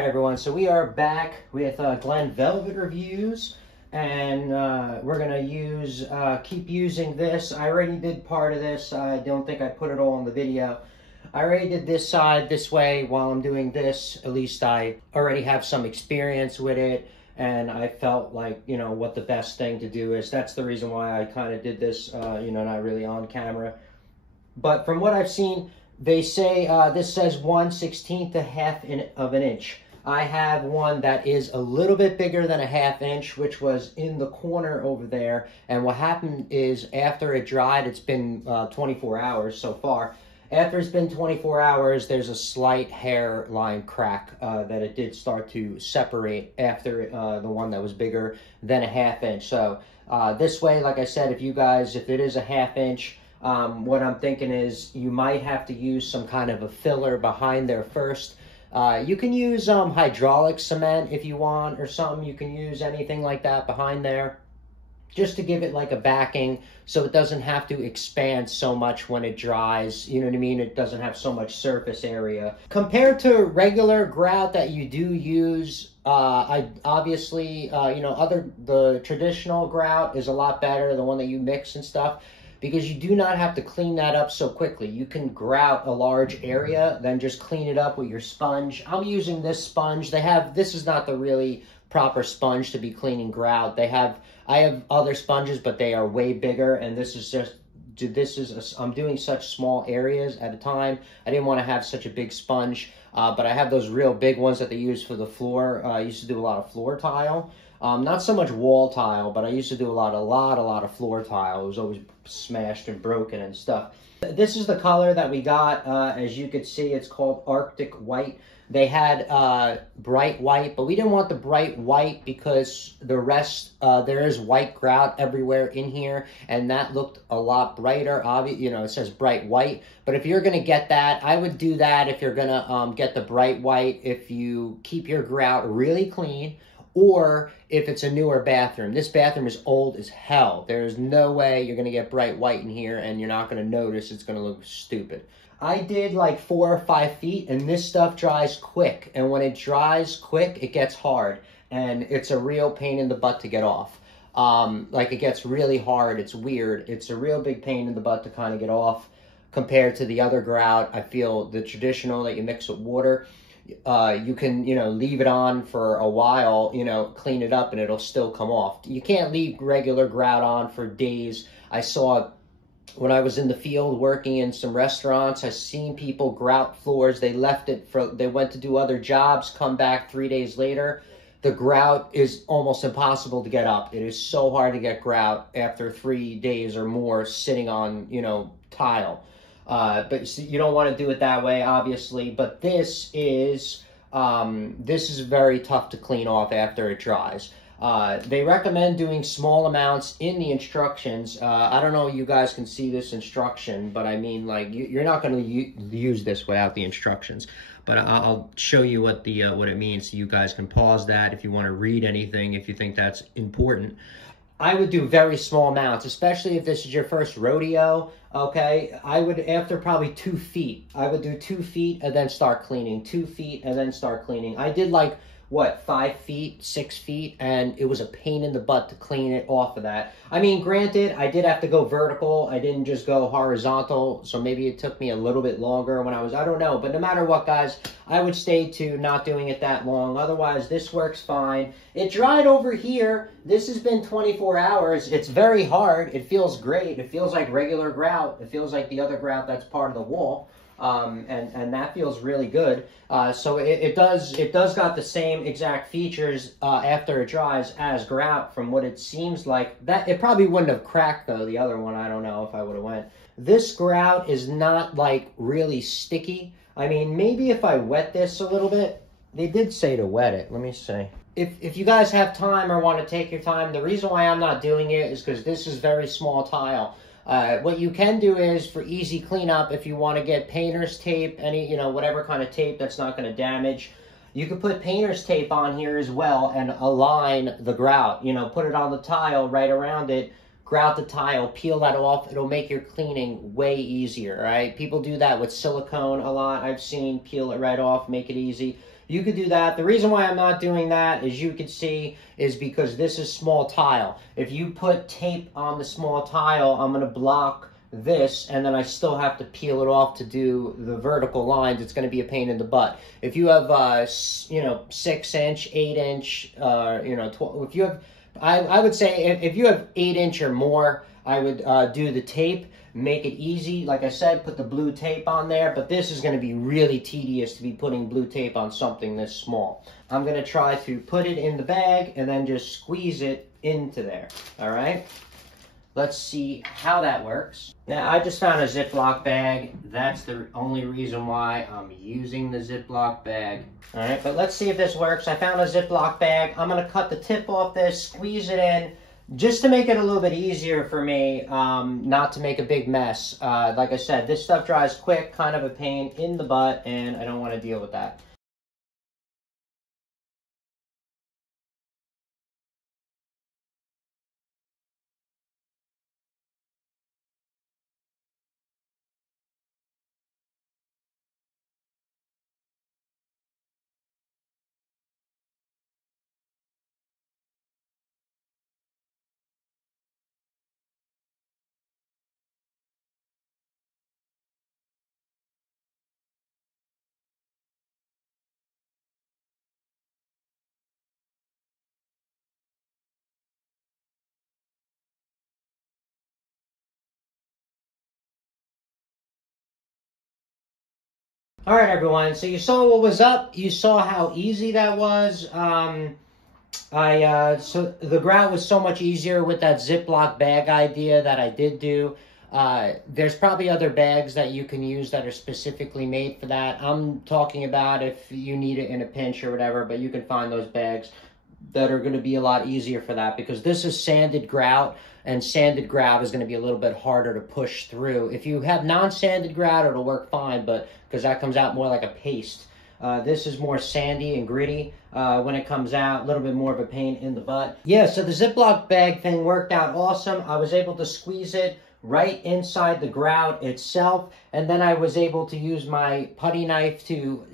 Alright everyone, so we are back with Glen Velvet reviews, and we're going to keep using this. I already did part of this. I don't think I put it all in the video. I already did this side this way while I'm doing this. At least I already have some experience with it, and I felt like, you know, what the best thing to do is. That's the reason why I kind of did this, you know, not really on camera. But from what I've seen, they say this says 1/16 to half of an inch. I have one that is a little bit bigger than a ½ inch, which was in the corner over there. And what happened is after it dried, it's been 24 hours so far. After it's been 24 hours, there's a slight hairline crack that it did start to separate after the one that was bigger than a ½ inch. So this way, like I said, if it is a ½ inch, what I'm thinking is you might have to use some kind of a filler behind there first. You can use hydraulic cement if you want or something. You can use anything like that behind there just to give it like a backing so it doesn't have to expand so much when it dries. You know what I mean? It doesn't have so much surface area. Compared to regular grout that you do use, obviously, you know, the traditional grout is a lot better, the one that you mix and stuff, because you do not have to clean that up so quickly. You can grout a large area, then just clean it up with your sponge. I'm using this sponge. This is not the really proper sponge to be cleaning grout. I have other sponges, but they are way bigger, and I'm doing such small areas at a time. I didn't want to have such a big sponge, but I have those real big ones that they use for the floor. I used to do a lot of floor tile. Not so much wall tile, but I used to do a lot of floor tile. It was always smashed and broken and stuff. This is the color that we got. As you could see, it's called Arctic White. They had bright white, but we didn't want the bright white because the rest, there is white grout everywhere in here, and that looked a lot brighter. You know, it says bright white, but if you're gonna get that, I would do that if you're gonna get the bright white, if you keep your grout really clean, or if it's a newer bathroom. This bathroom is old as hell. There's no way you're gonna get bright white in here and you're not gonna notice. It's gonna look stupid. I did like 4 or 5 feet, and this stuff dries quick. And when it dries quick, it gets hard, and it's a real pain in the butt to get off. Like, it gets really hard. It's weird. It's a real big pain in the butt to kind of get off compared to the other grout. I feel the traditional that you mix with water, you can, you know, leave it on for a while, you know, clean it up, and it'll still come off. You can't leave regular grout on for days. I saw when I was in the field working in some restaurants, I seen people grout floors. They went to do other jobs, come back 3 days later. The grout is almost impossible to get up. It is so hard to get grout after 3 days or more sitting on, you know, tile. But you don't want to do it that way, obviously. But this is very tough to clean off after it dries. They recommend doing small amounts in the instructions. I don't know if you guys can see this instruction, but I mean, like, you're not going to use this without the instructions. But I'll show you what it means, so you guys can pause that if you want to read anything, if you think that's important. I would do very small amounts, especially if this is your first rodeo, okay? I would, after probably 2 feet, I would do 2 feet and then start cleaning, 2 feet and then start cleaning. I did like, what, 5 feet, 6 feet, and it was a pain in the butt to clean it off of that. I mean, granted, I did have to go vertical. I didn't just go horizontal, so maybe it took me a little bit longer when I don't know. But no matter what, guys, I would stay to not doing it that long. Otherwise, this works fine. It dried over here. This has been 24 hours. It's very hard. It feels great. It feels like regular grout. It feels like the other grout that's part of the wall. And that feels really good. So it does got the same exact features after it dries as grout, from what it seems like. That it probably wouldn't have cracked though. The other one, I don't know if I would have went. This grout is not like really sticky. I mean, maybe if I wet this a little bit. They did say to wet it. Let me see. If you guys have time or want to take your time, the reason why I'm not doing it is because this is very small tile. What you can do is, for easy cleanup, if you want to get painter's tape, any, you know, whatever kind of tape that's not going to damage, you can put painter's tape on here as well and align the grout. You know, put it on the tile right around it, grout the tile, peel that off. It'll make your cleaning way easier, right? People do that with silicone a lot. I've seen, peel it right off, make it easy. You could do that. The reason why I'm not doing that, as you can see, is because this is small tile. If you put tape on the small tile, I'm going to block this, and then I still have to peel it off to do the vertical lines. It's going to be a pain in the butt. If you have, 6-inch, 8-inch, 12, if you have, I would say if you have 8-inch or more, I would do the tape. Make it easy. Like I said, put the blue tape on there, but this is going to be really tedious to be putting blue tape on something this small. I'm going to try to put it in the bag and then just squeeze it into there. All right? Let's see how that works. Now, I just found a Ziploc bag. That's the only reason why I'm using the Ziploc bag. All right, but let's see if this works. I found a Ziploc bag. I'm going to cut the tip off this, squeeze it in, just to make it a little bit easier for me, not to make a big mess. Like I said, this stuff dries quick, kind of a pain in the butt, and I don't want to deal with that. All right, everyone. So you saw what was up. You saw how easy that was. So the grout was so much easier with that Ziploc bag idea that I did do. There's probably other bags that you can use that are specifically made for that. I'm talking about if you need it in a pinch or whatever, but you can find those bags that are going to be a lot easier for that, because this is sanded grout, and sanded grout is going to be a little bit harder to push through. If you have non-sanded grout, it'll work fine, but because that comes out more like a paste. This is more sandy and gritty when it comes out, a little bit more of a pain in the butt. Yeah, so the Ziploc bag thing worked out awesome. I was able to squeeze it right inside the grout itself, and then I was able to use my putty knife to,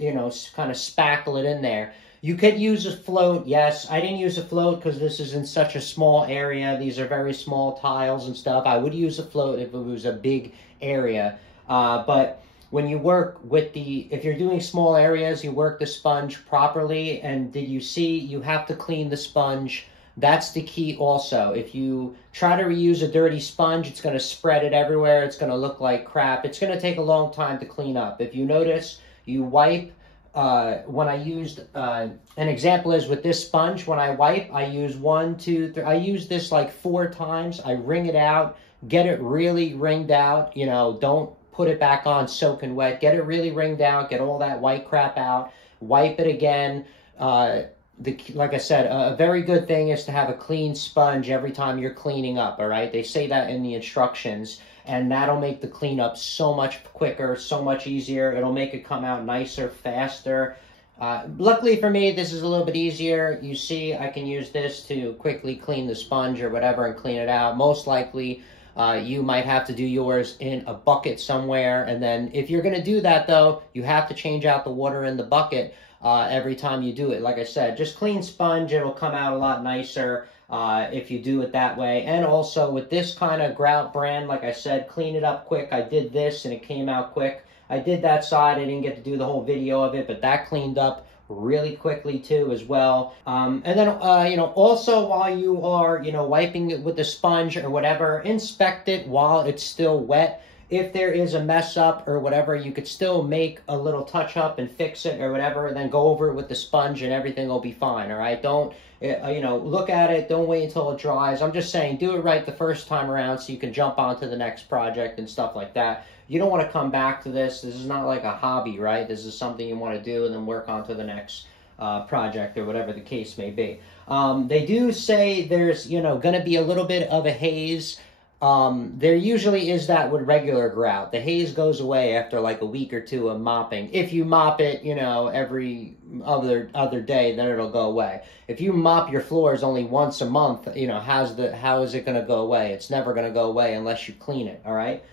kind of spackle it in there. You could use a float, yes. I didn't use a float because this is in such a small area. These are very small tiles and stuff. I would use a float if it was a big area. But when you work with if you're doing small areas, you work the sponge properly. And did you see, you have to clean the sponge. That's the key also. If you try to reuse a dirty sponge, it's going to spread it everywhere. It's going to look like crap. It's going to take a long time to clean up. If you notice, you wipe. When I used, an example is with this sponge, when I wipe, I use 1, 2, 3, I use this like 4 times. I wring it out, get it really wringed out, don't put it back on soaking wet. Get it really wringed out, get all that white crap out, wipe it again. Like I said, a very good thing is to have a clean sponge every time you're cleaning up, all right? They say that in the instructions, and that'll make the cleanup so much quicker, so much easier. It'll make it come out nicer, faster. Luckily for me, this is a little bit easier. You see, I can use this to quickly clean the sponge or whatever and clean it out. Most likely, you might have to do yours in a bucket somewhere, and then if you're going to do that, though, you have to change out the water in the bucket every time you do it. Like I said, just clean sponge, it'll come out a lot nicer if you do it that way. And also with this kind of grout brand, like I said, clean it up quick. I did this and it came out quick. I did that side, I didn't get to do the whole video of it, but that cleaned up really quickly too as well. And then also while you are wiping it with the sponge or whatever, inspect it while it's still wet. If there is a mess up or whatever, you could still make a little touch up and fix it or whatever, and then go over it with the sponge and everything will be fine, all right? Don't, look at it. Don't wait until it dries. I'm just saying, do it right the first time around so you can jump onto the next project and stuff like that. You don't want to come back to this. This is not like a hobby, right? This is something you want to do and then work on to the next project or whatever the case may be. They do say there's, going to be a little bit of a haze. There usually is that with regular grout. The haze goes away after like a week or two of mopping. If you mop it, every other day, then it'll go away. If you mop your floors only once a month, how is it going to go away? It's never going to go away unless you clean it, all right?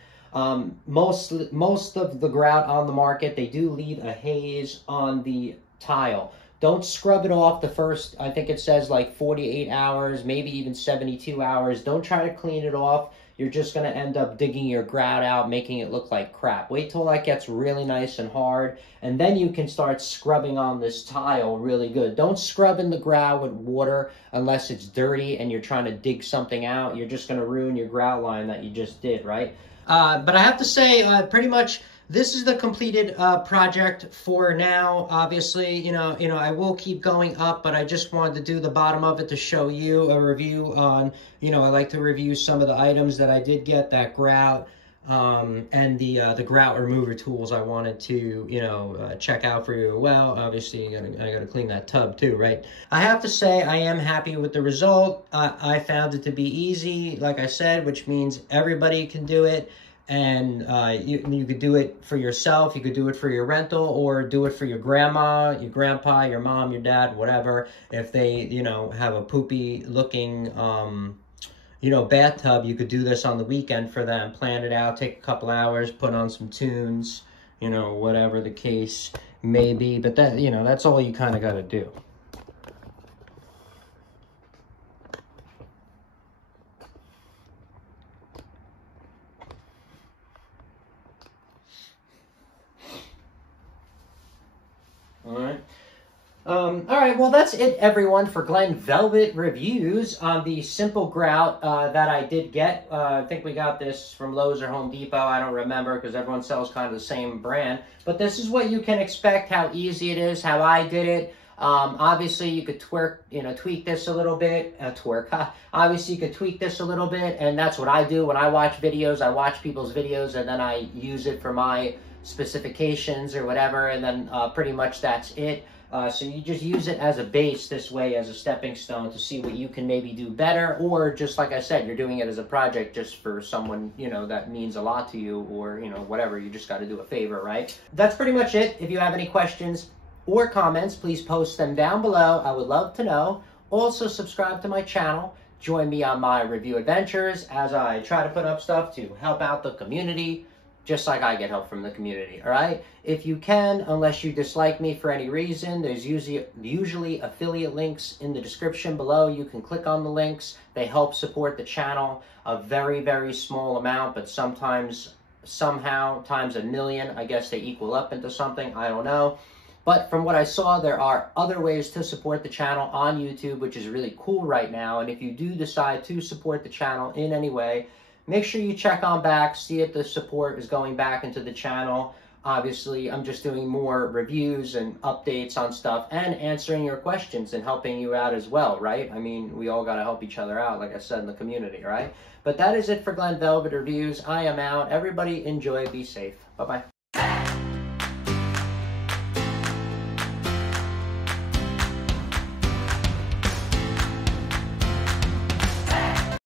Most of the grout on the market, they do leave a haze on the tile. Don't scrub it off the first, I think it says like 48 hours, maybe even 72 hours. Don't try to clean it off. You're just going to end up digging your grout out, making it look like crap. Wait till that gets really nice and hard, and then you can start scrubbing on this tile really good. Don't scrub in the grout with water unless it's dirty and you're trying to dig something out. You're just going to ruin your grout line that you just did, right? But I have to say, pretty much, this is the completed project for now. Obviously, you know, I will keep going up, but I just wanted to do the bottom of it to show you a review on, you know, I like to review some of the items that I did get, that grout, and the grout remover tools I wanted to, you know, check out for you. Well, obviously, I gotta clean that tub too, right? I have to say I am happy with the result. I found it to be easy, like I said, which means everybody can do it. And you could do it for yourself, you could do it for your rental, or do it for your grandma, your grandpa, your mom, your dad, whatever. If they, you know, have a poopy looking, you know, bathtub, you could do this on the weekend for them. Plan it out, take a couple hours, put on some tunes, you know, whatever the case may be. But that, you know, that's all you kind of got to do. All right, well, that's it, everyone, for Glen Velvet reviews on the Simple Grout that I did get. I think we got this from Lowe's or Home Depot. I don't remember because everyone sells kind of the same brand. But this is what you can expect, how easy it is, how I did it. Obviously, you could tweak this a little bit. Obviously, you could tweak this a little bit, and that's what I do when I watch videos. I watch people's videos, and then I use it for my specifications or whatever, and then pretty much that's it. So you just use it as a base this way, as a stepping stone to see what you can maybe do better, or just like I said, you're doing it as a project just for someone, you know, that means a lot to you, or, you know, whatever, you just got to do a favor, right? That's pretty much it. If you have any questions or comments, please post them down below. I would love to know. Also, subscribe to my channel. Join me on my review adventures as I try to put up stuff to help out the community, just like I get help from the community, all right? If you can, unless you dislike me for any reason, there's usually affiliate links in the description below. You can click on the links. They help support the channel. A very, very small amount, but sometimes, somehow, times a million, I guess they equal up into something. I don't know. But from what I saw, there are other ways to support the channel on YouTube, which is really cool right now. And if you do decide to support the channel in any way, make sure you check on back, see if the support is going back into the channel. Obviously, I'm just doing more reviews and updates on stuff and answering your questions and helping you out as well, right? I mean, we all got to help each other out, like I said, in the community, right? But that is it for Glen Velvet Reviews. I am out. Everybody enjoy. Be safe. Bye-bye.